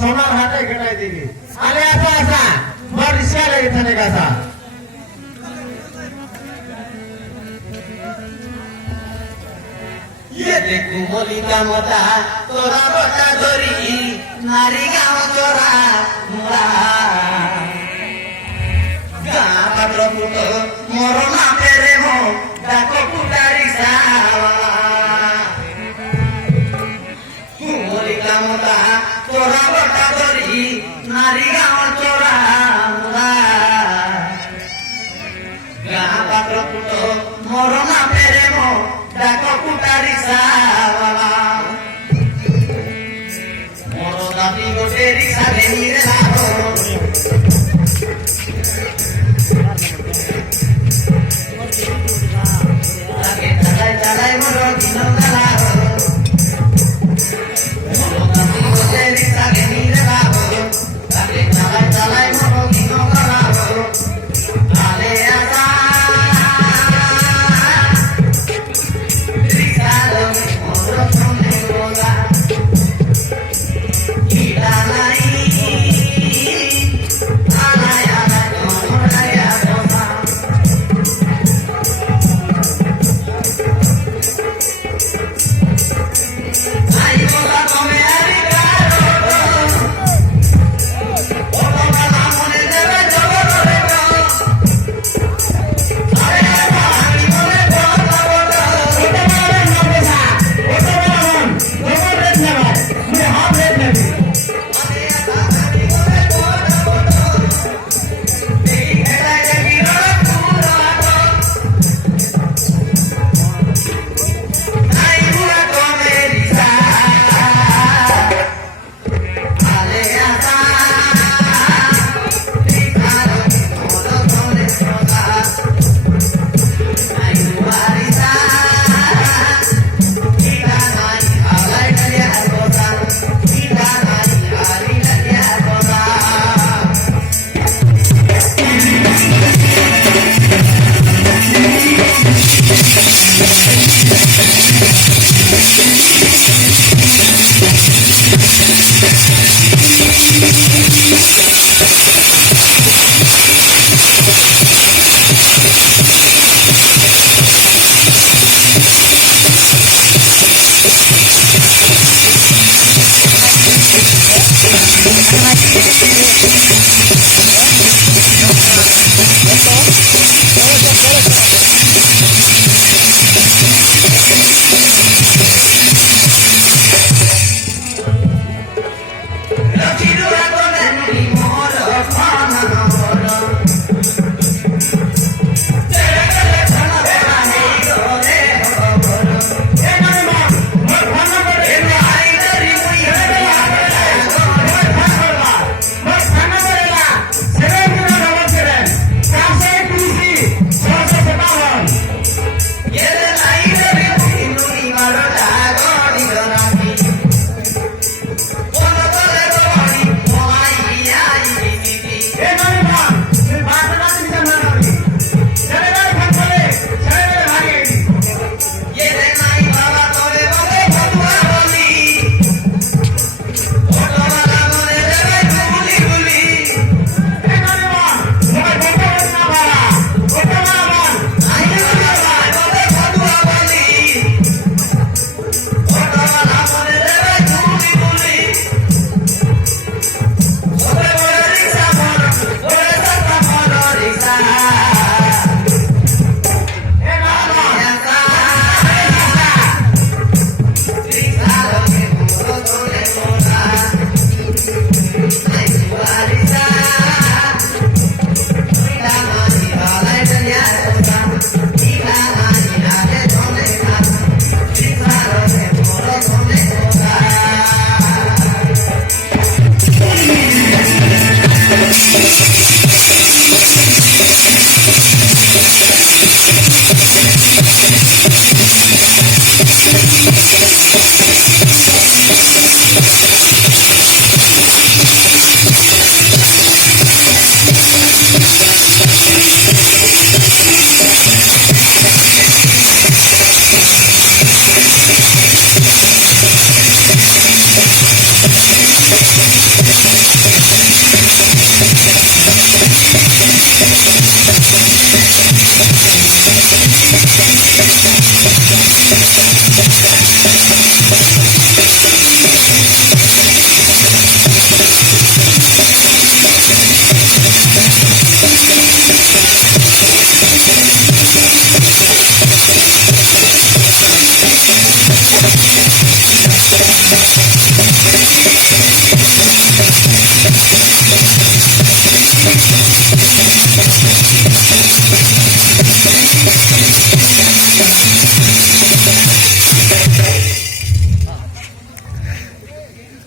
सोनार हाटे घेटाय दिली आले असा असा मग रिक्षाला इथं कसा ये देखू मोलिका मोता तोरा बता धरी नारी गाँव चोरा मुड़ा गाँ पात्र पुतो मोर ना पेरे मो डाको कुटारी सावा मोलिका मोता तोरा बता धरी नारी गाँव चोरा मुड़ा गाँ पात्र पुतो मोर ना पेरे मो डाको कुटारी सावाला मोरो दादी गोटे रिक्शा घेनी रे लाहो आगे चलाय चलाय मोरो दिनो लाहो मोरो दादी गोटे रिक्शा घेनी रे लाहो आगे चलाय चलाय मोरो दिनो लाहो आले आजा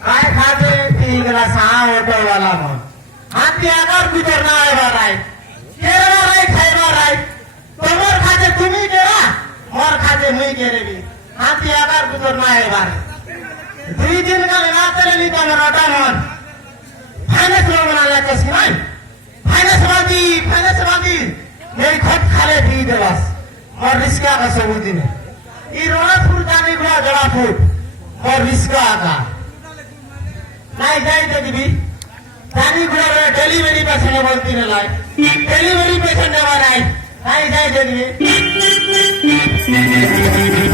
काय खाते तिकडे सहा ऑटो वाला मग हाती आकार बितर ना आहे बाराय केरला राय खायला राय तोमर खाते तुम्ही केला मोर खाते मुई केले भी हाती आकार बितर ना आहे बाराय 2 दिन का ना चले तमर ऑटो मन फाइनेंस लो बनाला कस नाही फाइनेंस वादी मेरी खत खाले दी दे बस मोर रिस्का का सबूती ने ई रोना फूल जाने को जड़ा फूल मोर रिस्का का नहीं जाए तो दिवी जानी गुड़ा डेलीवरी पेशेंट बोलती है लाइक डेलीवरी पेशेंट ने वाला नहीं जाए तो दिवी